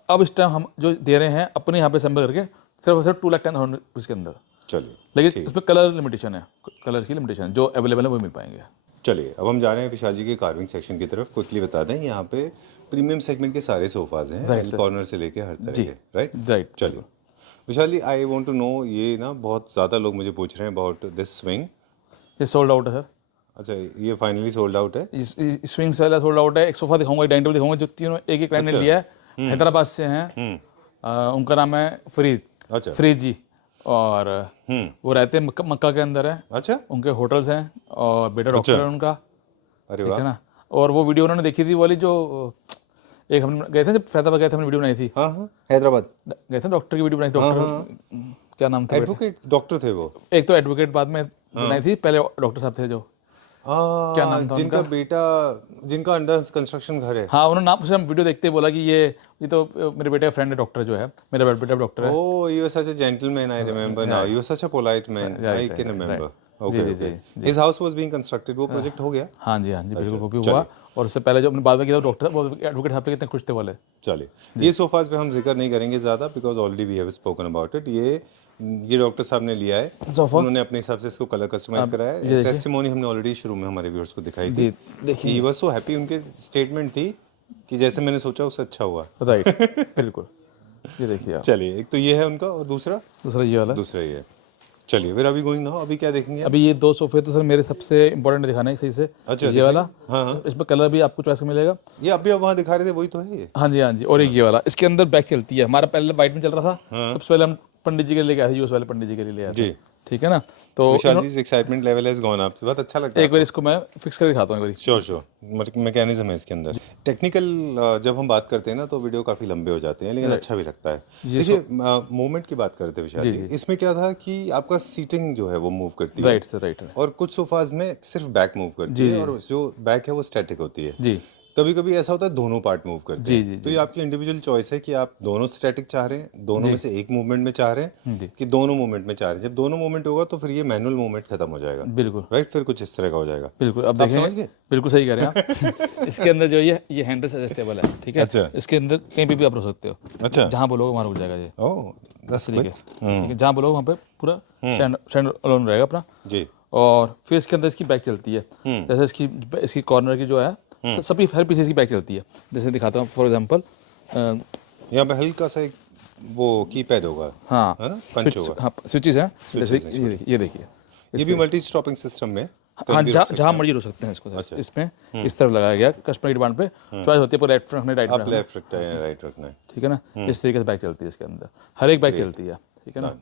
अब इस टाइम हम जो दे रहे हैं अपने यहाँ पे असेंबल करके सिर्फ 2,10,000 इसके अंदर। चलिए, लेकिन उसमें कलर लिमिटेशन है, कलर की लिमिटेशन है, जो अवेलेबल है वो मिल पाएंगे। चलिए, अब हम जा रहे हैं विशाल जी के कार्विंग सेक्शन की तरफ। क्विकली बता दें, यहाँ पे प्रीमियम सेगमेंट के सारे सोफाज हैं, एल कॉर्नर से लेके हर तरह के। राइट। चलिए विशाल जी, आई वांट टू नो, ये ना बहुत ज़्यादा लोग मुझे पूछ रहे हैं अबाउट दिस स्विंग। ये सोल्ड आउट है सर। अच्छा, ये फाइनली सोल्ड आउट है? इस स्विंग सेल सोल्ड आउट है। एक सोफा दिखाऊंगा, एक डाइनिंग टेबल दिखाऊंगा, जो तीनों एक क्लाइंट ने लिया है, हैदराबाद से हैं। उनका नाम है फरीद। अच्छा। फरीद जी। और वो रहते हैं मक्का के अंदर है। अच्छा। उनके होटल्स हैं और बेटा डॉक्टर है उनका। अरे ठीक है ना। और वो वीडियो उन्होंने देखी थी वाली, जो एक हम गए थे जब फैजाबाद गए थे, हमने वीडियो बनाई थी। हाँ, हैदराबाद गए थे, डॉक्टर की वीडियो बनाई थी। डॉक्टर क्या नाम था? एडवोकेट डॉक्टर थे वो। एक तो एडवोकेट बाद में बनाई थी, पहले डॉक्टर साहब थे जो, क्या नाम था जिनका बेटा, जिनका अंडर कंस्ट्रक्शन घर है। हाँ, उन्होंने नाम से हम वीडियो देखते ही बोला कि ये तो मेरे बेटे का फ्रेंड है, डॉक्टर जो है, मेरा बेटा डॉक्टर है। Oh, you were such a gentleman, I remember now. You were such a polite man. I can remember. Okay, okay. His house was being constructed. वो प्रोजेक्ट हो गया? हाँ जी, हाँ जी, बिल्कुल वो भी हुआ। और उससे पहले जो अपने बाद में किया डॉक्टर, वो एडवोकेट साहब पे कितने खुश थे वाले। चलिए, ये सोफाज पे हम जिक्र नहीं करेंगे ज़्यादा, because already we have spoken about it. ये डॉक्टर साहब ने लिया है, उन्होंने अपने हिसाब से इसको कलर कस्टमाइज कराया है। टेस्टिमोनी हमने ऑलरेडी शुरू में हमारे व्यूअर्स को दिखाई थी। He was so happy. उनके स्टेटमेंट थी कि जैसे मैंने सोचा उससे अच्छा हुआ। राइट बिल्कुल। ये देखिए आप, चलिए, एक तो ये है उनका, और दूसरा दूसरा ये वाला। दूसरा ये है। चलिए फिर अभी गोइंग नाउ, अभी क्या देखेंगे आप? अभी ये 2 सोफे तो सर मेरे सबसे इंपॉर्टेंट दिखाना है सही से। अच्छा, ये दिखाइए। वाला, हाँ हाँ, इसमें कलर भी आपको चॉइस मिलेगा। ये अभी आप वहाँ दिखा रहे थे वही तो है ये? हाँ जी हाँ जी। और एक ये वाला, इसके अंदर बैक चलती है। हमारा पहले वाइट में चल रहा था, सबसे पहले हम पंडित जी के लिए लेके आए थे, यूएस वाले पंडित जी के लिए ले आए थे। जी। ठीक है ना। तो Vishal ji, excitement level has gone up, बहुत अच्छा लगता है। एक बार इसको मैं फिक्स करके दिखाता हूँ एक बार। श्योर श्योर, मैकेनिज्म है इसके अंदर। टेक्निकल जब हम बात करते हैं ना तो वीडियो काफ़ी लंबे हो जाते हैं, लेकिन अच्छा भी लगता है। देखिए, मूवमेंट की बात करते हैं विशाल जी, इसमें क्या था कि आपका सीटिंग जो है वो मूव करती है। Right sir, right. और कुछ सोफाज में सिर्फ बैक मूव करती है, और जो बैक है वो स्टैटिक होती है। जी कभी कभी ऐसा होता है दोनों पार्ट मूव करते जी, हैं। जी, तो ये आपकी इंडिविजुअल चॉइस है कि आप दोनों स्टैटिक चाह रहे हैं, दोनों में से एक मूवमेंट में चाह रहे हैं, जी। कि दोनों मूवमेंट में चाह रहे हैं। जब दोनों मूवमेंट होगा तो फिर ये मैनुअल मूवमेंट खत्म हो जाएगा। बिल्कुल राइट, फिर कुछ इस तरह का हो जाएगा। बिल्कुल। अब आप समझ देखें, गए? बिल्कुल सही कह रहे हैं आप। इसके अंदर जो ये हैंडल एडजस्टेबल है, ठीक है। अच्छा। इसके अंदर कहीं भी आप रख सकते हो। अच्छा। जहाँ बोलोगे वहाँ रुक जाएगा ये, ओह, दैट्स ठीक है। गुड। ठीक है, जहाँ बोलोगे वहाँ पे पूरा स्टैंड अलोन रहेगा अपना। जी। और फिर इसके अंदर इसकी बैक चलती है। जैसे इसकी कॉर्नर की जो है, सभी हर पीछे इसकी बैक चलती है। जैसे दिखाता हूँ फॉर एग्जांपल, यहाँ पे हल्का सा एक वो कीपैड होगा, हाँ है ना, पंच होगा। हाँ स्विचेस हैं। जैसे ये देखिए, ये भी मल्टी स्टॉपिंग सिस्टम में हाँ, जहाँ मर्जी रोक सकते हैं इसको। अच्छा। इसमें इस तरफ लगाया गया, कस्टमर की डिमांड पे चॉइस होती है, पर लेफ्ट रखना, राइट आप रखना, लेफ्ट रखना है, राइट रखना है। ठीक है ना। इस तरीके से बैक चलती है इसके अंदर, हर एक बैक चलती है, ठीक है ना।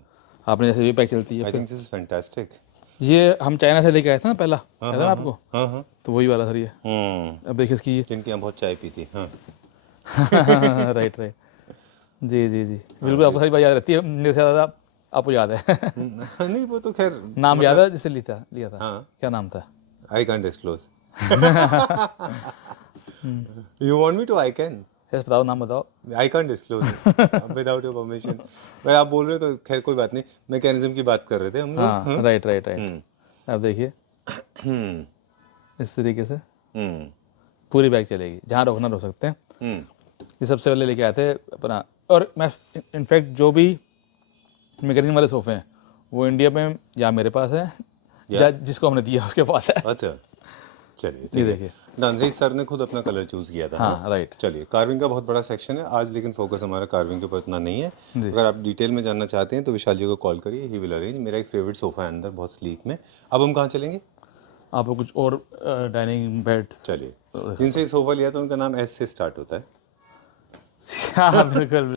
आपने जैसे ये बैक चलती है, I think this is fantastic. ये हम चाइना से लेके आए थे ना पहला, याद है ना आपको? हाँ हाँ। तो वही वाला सर ये। अब देखिए इसकी ये जिनकी यहाँ बहुत चाय पीती, हाँ। Right right. जी जी जी, बिल्कुल। आपको सारी बात याद रहती है, मेरे से ज़्यादा आपको याद है। नहीं, वो तो खैर नाम याद है जिससे लिया था? हाँ। क्या नाम था? I can't disclose. You want me to? I can. Yes, बताओ, नाम बताओ। I can't disclose without your permission. भाई आप बोल रहे हो तो खैर कोई बात नहीं, मैकेनिज्म की बात कर रहे थे हम लोग। हाँ राइट राइट राइट। अब देखिए इस तरीके से पूरी बैग चलेगी, जहाँ रोकना रोक सकते हैं। ये सबसे पहले लेके आए थे अपना। और मैं इनफैक्ट जो भी मैकेनिज्म वाले सोफे हैं वो इंडिया में या मेरे पास है या जिसको हमने दिया उसके पास है। अच्छा, चलिए ये ठीक है। देखिए, डांसरी सर ने खुद अपना कलर चूज किया था। हाँ राइट। चलिए, कार्विंग का बहुत बड़ा सेक्शन है आज, लेकिन फोकस हमारा कार्विंग के ऊपर इतना नहीं है। अगर आप डिटेल में जानना चाहते हैं तो विशाल जी को कॉल करिए, ही विल अरेंज। मेरा एक फेवरेट सोफा है अंदर, बहुत स्लीक में। अब हम कहाँ चलेंगे? आपको कुछ और डाइनिंग बेड? चलिए, जिनसे सोफा लिया था उनका नाम एस से स्टार्ट होता है। हाँ बिल्कुल।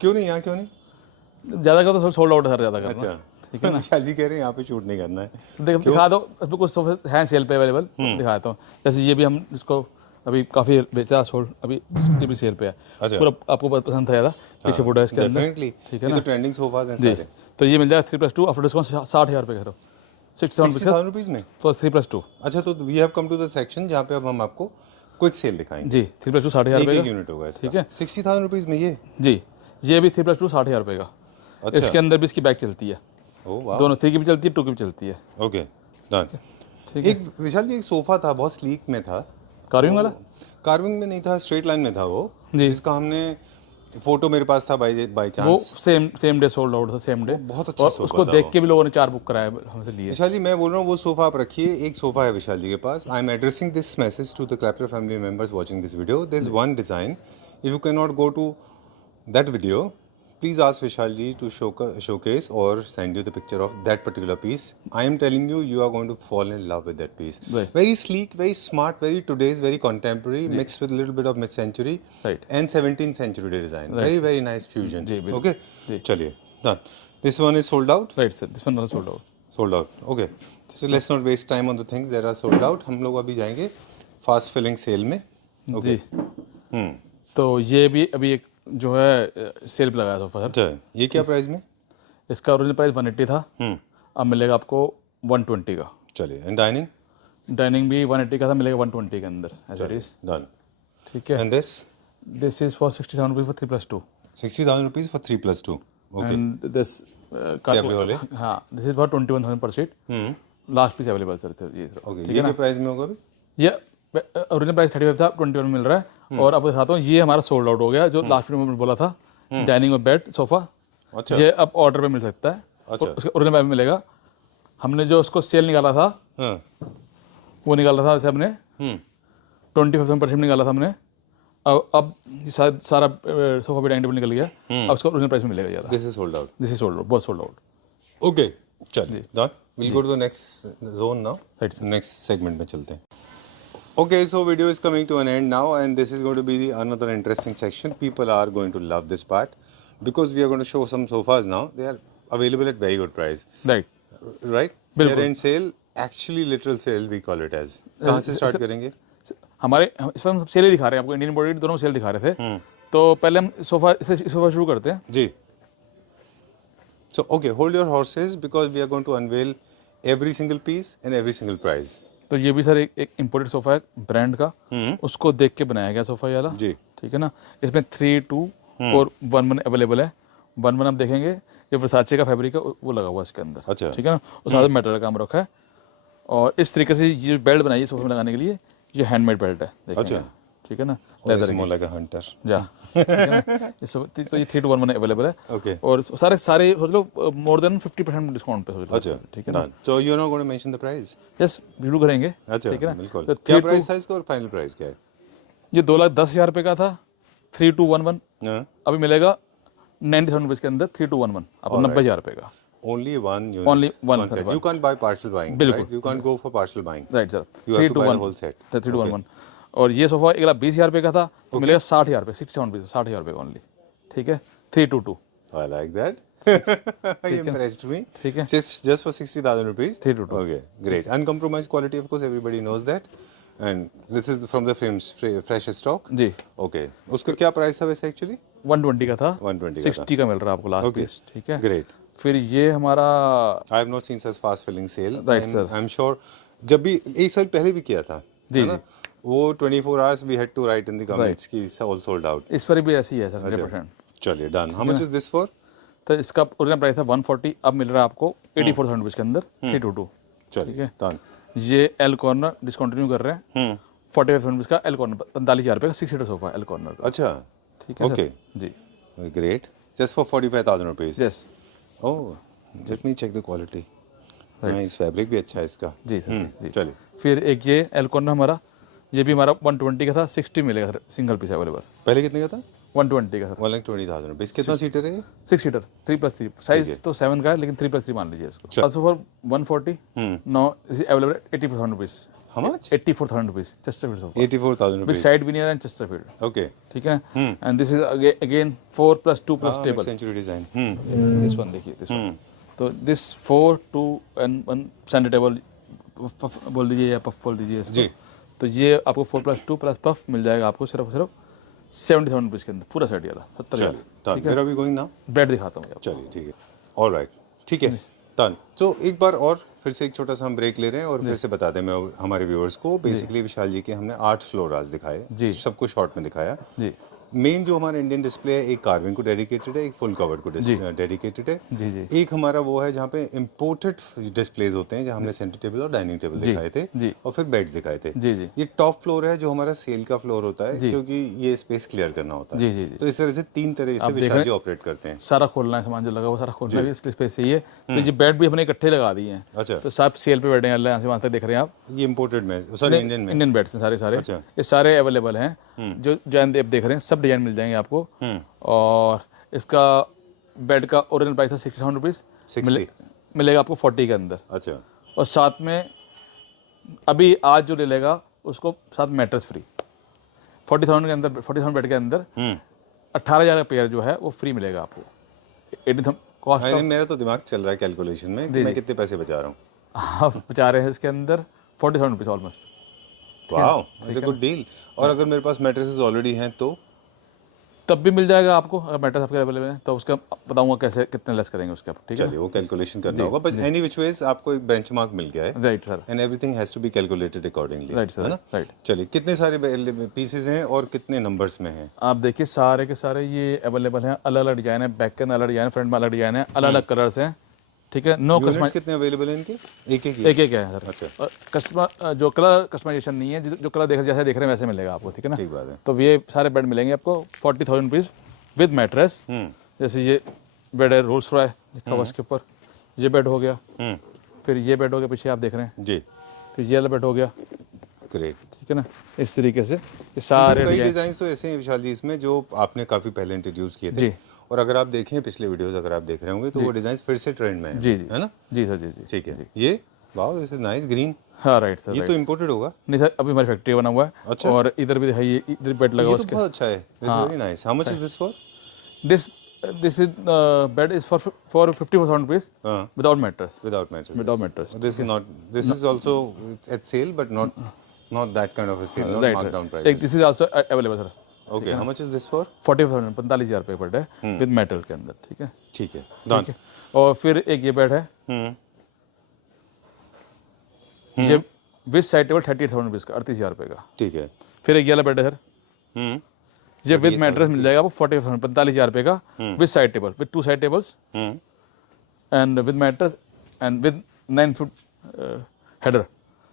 क्यों नहीं, यहाँ क्यों नहीं? ज़्यादा कर तो सोल्ड आउट है सर, ज़्यादा कर। अच्छा, ठीक है ना। विशाल जी कह रहे हैं यहाँ पे शूट नहीं करना है। तो देखो, दिखा दो, इसमें कुछ सोफे हैं सेल पे अवेलेबल, दिखाता हूँ। जैसे ये भी हम इसको अभी काफ़ी बेचा, सोल्ड, अभी इसकी भी सेल पे है। अच्छा। पूरा आपको पसंद था ज़्यादा, पीछे फोटो है इसके अंदर, डेफिनेटली, ठीक है ये ना। तो ट्रेंडिंग सोफाज हैं जी, सारे। तो ये मिल जाएगा 3+2 आफ्टर डिस्काउंट 60,000 रुपये करो, 67 रुपीज़ में। तो 3+2। अच्छा, तो we have come to the section जहाँ पे अब हम आपको क्विक सेल दिखाएंगे। जी, 3+2 60,000 एक रुपये एक का, यूनिट होगा इसका। ठीक है। 60,000 रुपीज़ में ये? जी, ये भी 3+2 60,000 रुपये का। अच्छा। इसके अंदर भी इसकी बैग चलती है, ओह वाह। दोनों 3 की भी चलती है, 2 की भी चलती है, ओके, डन। ठीक है। एक विशाल जी, एक सोफा था बहुत स्लीक में था, कार्विंग वाला। कार्विंग में नहीं था, स्ट्रेट लाइन में था वो, जी। जिसका हमने फोटो मेरे पास था बाय वो chance. Same day sold out था, सेम डे। बहुत अच्छा और सोफा उसको था देख वो। के भी लोगों ने 4 बुक कराए हमसे लिए। विशाल जी, मैं बोल रहा हूँ वो सोफा आप रखिए। एक सोफा है विशाल जी के पास। I am addressing this message to the Clapper family members watching this video. There is one design, if you can not go to that video, please ask Vishal ji to showcase or send you the picture of that particular piece. I am telling you, you are going to fall in love with that piece. Right. Very sleek, very smart, very today's, very contemporary, mixed with a little bit of mid-century Right. and 17th century design. Very, very nice fusion. जी, बिल्कुल। Okay, चलिए, done. This one is sold out. Right sir, this one not sold out. Sold out. Okay. So let's not waste time on the things that are sold out. हम लोग अभी जाएंगे fast filling sale में. Okay. जी, तो ये भी अभी एक जो है सेल पे लगाया सोफा सर। अच्छा, ये क्या प्राइस में? इसका ओरिजिनल प्राइस 180 था, अब मिलेगा आपको 120 का। चलिए, एंड डाइनिंग? डाइनिंग भी 180 का था, मिलेगा 120 के अंदर, ऐसा इज, डन। ठीक है। And this? This is for 67 rupees for 3+2 60,000 rupees for 3+2. Okay. And this वाले? हाँ, this is for 21,000 per seat. Last piece available sir, ये Okay. ये क्या प्राइस में होगा अभी? ये ओरिजिनल प्राइस 35 था, 21 मिल रहा है। और अब दिखाता हूँ, ये हमारा सोल्ड आउट हो गया, जो लास्ट वीडियो में बोला था, डाइनिंग और बेड सोफा। अच्छा। ये अब ऑर्डर पे मिल सकता है, अच्छा। उसका ओरिजिनल प्राइस में मिलेगा। हमने जो उसको सेल निकाला था, हाँ। वो निकाला था जैसे हमने 25% निकाला था हमने, अब सारा सोफा भी डाइनिंग टेबल निकल गया, अब उसका ओरिजिनल प्राइस में मिलेगा ज़्यादा। This is sold out. This is sold out, बहुत सोल्ड आउट। ओके, चलिए done, will go to the next zone now. Right, sir. Next segment में चलते हैं। Okay, so video is coming to an end now, and this is going to be another interesting section. People are going to love this part because we are going to show some sofas now. They are available at very good price, right, right? बिल्कुल। Year-end sale, actually literal sale we call it as. कहाँ से start करेंगे? हमारे इस पर हम cell ही दिखा रहे हैं आपको, इंडियन बॉडी दोनों सेल दिखा रहे थे। तो पहले हम सोफा शुरू करते हैं जी। So okay, hold your horses because we are going to unveil every single piece and every single price. तो ये भी सर एक इम्पोर्टेड सोफा है ब्रांड का, उसको देख के बनाया गया सोफा ये वाला जी। ठीक है ना। इसमें 3, 2 और 1 अवेलेबल है। 1 आप देखेंगे, ये वर्साचे का फैब्रिक है वो लगा हुआ है इसके अंदर, अच्छा। ठीक है ना। और साथ में मेटल का काम रखा है, और इस तरीके से ये बेल्ट बनाई है सोफे में लगाने के लिए, ये हैंडमेड बेल्ट है, देखेंगे, अच्छा। ठीक है ना। Or more like a hunter. जा ठीक है ना। तो ये 3 to 1 अवेलेबल है, Okay. और सारे सोच लो मोर देन 50% डिस्काउंट पे सोच लो, अच्छा, ठीक है ना। done. So you're not going to mention the price? Yes video करेंगे, अच्छा, ठीक है ना। बिल्कुल। तो क्या 3 प्राइस to था इसका और फाइनल प्राइस क्या है? ये 2,10,000 रुपये का था, 3211 हाँ, अभी मिलेगा 97 रुपीज़ के अंदर, 3211 आपको 90,000 रुपये का। only one unit. Only one set. set. You can't buy partial buying. बिल्कुल, Right? You can't go for partial buying. Right sir, You have to buy the whole set. 3211। और ये सोफा 1,20,000 रुपये का था, तो मिलेगा 60,000 रुपये, 67 रुपीज़, 60,000 रुपये का ओनली, ठीक है। 322, I like that. You impressed me. ठीक है। Just for 60,000 rupees. 322। Okay, great. Uncompromised quality, of course, everybody knows that. And this is from the frames, fresh stock. Ji. Okay. उसका क्या प्राइस था वैसे एक्चुअली? 120 का था, 120 का था। 60 का मिल रहा है आपको लास्ट Okay. पीस, ठीक है। Great. फिर ये हमारा I have not seen such fast filling sale. Right, And sir. I'm sure जब भी एक साल पहले भी किया था, जी, है ना? वो 24 hours we had to write in the comments कि all sold out. इस पर भी ऐसी है सर, 100%। चलिए done. How much is this for? तो इसका ओरिजिनल प्राइस था 140, अब मिल रहा है आपको 84,000 रुपीज़ के अंदर, 322, ठीक चलिए है। done. ये एल कॉर्नर डिसकंटिन्यू कर रहे हैं, 45,000 रुपीज़ का एल कॉर्नर, 45,000 रुपये का 6 सीटर सोफा एल कॉर्नर का, अच्छा. ठीक है Okay. सर जी। Great. Just for 45,000 rupees. Yes Oh, let me check the quality. Nice. Fabric भी अच्छा है इसका. जी सर जी। चलिए. फिर एक ये एल कॉर्नर हमारा, ये भी हमारा 120 का था, 60 मिलेगा सर, सिंगल पीस अवेलेबल, पहले कितने का था? 120 का सर, 1,20,000 rupees. कितना सीटर है? 6 सीटर 3+3 साइज तो 7 का है, लेकिन 3+3 मान लीजिए इसको। Also for 140 now is available 84,000 rupees, How much? 84,000 rupees Chesterfield sofa 84,000 with rupees. Side veneer and Chesterfield, Okay. ठीक है। And this is again 4+2+ table, Century design. This one देखिए, दिस वन। तो दिस 4, 2 and 1 सेंटर टेबल बोल दीजिए या puff बोल दीजिए इसको। जी। तो ये आपको 4+2 प्लस पफ मिल जाएगा आपको सिर्फ 77 रुपीज़ के अंदर, पूरा सेट वाला 70,000, चलिए. Done. Where are we going now? Bed दिखाता हूँ आपको। चलिए ठीक है. All right. ठीक है. Done. तो एक बार और फिर से एक छोटा सा हम ब्रेक ले रहे हैं और फिर से बता दें मैं हमारे व्यूअर्स को. बेसिकली विशाल जी के हमने 8 फ्लोर आज दिखाए, जी। सबको शॉर्ट में दिखाया. जी मेन जो हमारा इंडियन डिस्प्ले है, एक कार्विंग को डेडिकेटेड है, एक फुल कवर्ड को डेडिकेटेड है. जी जी एक हमारा वो है जहाँ पे इम्पोर्टेड डिस्प्लेज होते हैं, जहाँ हमने सेंटर टेबल और डाइनिंग टेबल दिखाए थे जी। और फिर बेड्स दिखाए थे. जी जी ये टॉप फ्लोर है जो हमारा सेल का फ्लोर होता है, क्योंकि ये स्पेस क्लियर करना होता है. जी जी जी। तो इस तरह से 3 तरह से विशाल जी ऑपरेट करते हैं. सारा खोलना है, सामान जो लगा हुआ सारा खोलना है, इसके स्पेस चाहिए। तो ये बेड भी हमने इकट्ठे लगा दिए हैं, अच्छा. तो सब सेल पे बैठे हैं, यहाँ से वहाँ तक देख रहे हैं आप। ये इम्पोर्टेड में, सॉरी इंडियन में. इंडियन बेड्स हैं सारे सारे, अच्छा. ये सारे अवेलेबल हैं। जो डिजाइन आप देख रहे हैं सब डिजाइन मिल जाएंगे आपको। और इसका बेड का ओरिजिनल प्राइस था 67 रुपीज़, 60. मिलेगा आपको 40 के अंदर। अच्छा. और साथ में अभी आज जो ले लेगा उसको साथ मैट्रेस फ्री, 40,000 के अंदर, 40,000 बेड के अंदर 18,000 का पेयर जो है वो फ्री मिलेगा आपको। 80,000 कॉस्ट नहीं, मेरा तो दिमाग चल रहा है कैलकुलेशन में कि मैं कितने पैसे बचा रहा हूँ. आप बचा रहे हैं इसके अंदर 40,000 rupees almost. Wow, it's a good deal. और अगर मेरे पास मैट्रेसेस ऑलरेडी हैं तो तब भी मिल जाएगा आपको, अगर मैट्रेस आपके अवेलेबल है तो उसका बताऊंगा कैसे कितने लेस करेंगे उसके आप, ठीक है। चलिए वो कैलकुलेशन करना होगा, बट एनी विच वेज आपको एक बेंचमार्क मिल गया है. Right sir, and everything has to be calculated accordingly. Right sir, right. चलिए कितने सारे पीसेस हैं और कितने नंबर्स में हैं? आप देखिए सारे के सारे ये अवेलेबल हैं, अलग अलग डिजाइन है, बैक के अंदर अलग डिजाइन है, फ्रंट में अलग डिजाइन है, अलग अलग कलर्स हैं, ठीक है। नो यूनिट्स कस्टमाइज, कितने अवेलेबल हैं इनके? एक एक एक एक है सर। अच्छा, और कस्टमर जो कलर कस्टमाइजेशन नहीं है, जो कलर जैसे देख रहे हैं वैसे मिलेगा आपको, ठीक है ना। ठीक बात है. तो ये सारे बेड मिलेंगे आपको 40,000 रुपीज़ विद मैट्रेस। जैसे ये बेड है रोल्स रॉय लिखा हुआ इसके ऊपर, ये बेड हो गया, फिर ये बेड हो गया पीछे आप देख रहे हैं, जी. फिर ये वाला बेड हो गया, ग्रेट। ठीक है ना, इस तरीके से ये सारे कई डिजाइन। डिजाइन तो ऐसे हैं विशाल जी इसमें जो आपने काफी पहले इंट्रोड्यूस किए थे, जी। और अगर आप देखें पिछले वीडियोस अगर आप देख रहे होंगे तो वो डिजाइन फिर से ट्रेंड में है। जी जी है ना? जी सर, जी जी ठीक है। ये wow, this is nice green. हाँ राइट सर, ये राइट। तो इम्पोर्टेड होगा। नहीं सर, अभी हमारी फैक्ट्री बना हुआ है। अच्छा। और इधर भी है, ये इधर बेड लगा ये हुआ तो उसके। बहुत अच्छा है। This is very nice. How much is this for? This is bed is for 54,000 rupees हाँ, without mattress. without mattress. Without mattress. This is not. This is also at sale, but not that kind of a sale. Not right marked down एक prices. This is also available sir. Okay. How much is this for? 40,000, 45,000 रुपये per day with metal के अंदर। ठीक है, ठीक है। Done. ठीक है। और फिर एक ये बेड है, ये विद साइड टेबल 38,000 रुपीज का, 38,000 रुपये का। ठीक है। फिर एक ये वाला बेड है सर, हम्म। ये विद मैट्रेस मिल जाएगा आपको 40,000, 45,000 रुपये का, with side table, with 2 side tables and with mattress and with 9 foot header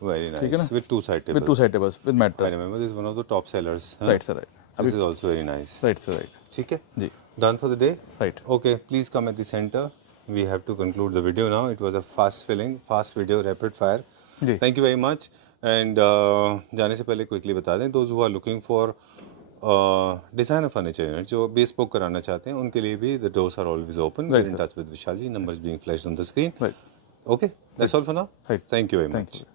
Very ठीक है nice. ना? With two side with tables. 2 side tables with I mattress. remember this is one of the top sellers. Huh? Right sir, right. This is also very nice. Right sir, right. ठीक है। जी Done for the day. Right. Okay. Please come at the center. We have to conclude the video now. It was a fast filling, fast video, rapid fire. जी। Thank you very much. And जाने से पहले quickly बता दें, those who are looking for designer furniture unit जो bespoke कराना चाहते हैं उनके लिए भी the doors are always open. Right, Get in touch with Vishal ji. Numbers being flashed on the screen. Right. Okay. That's all for now. Right. Thank you very Thank much. you.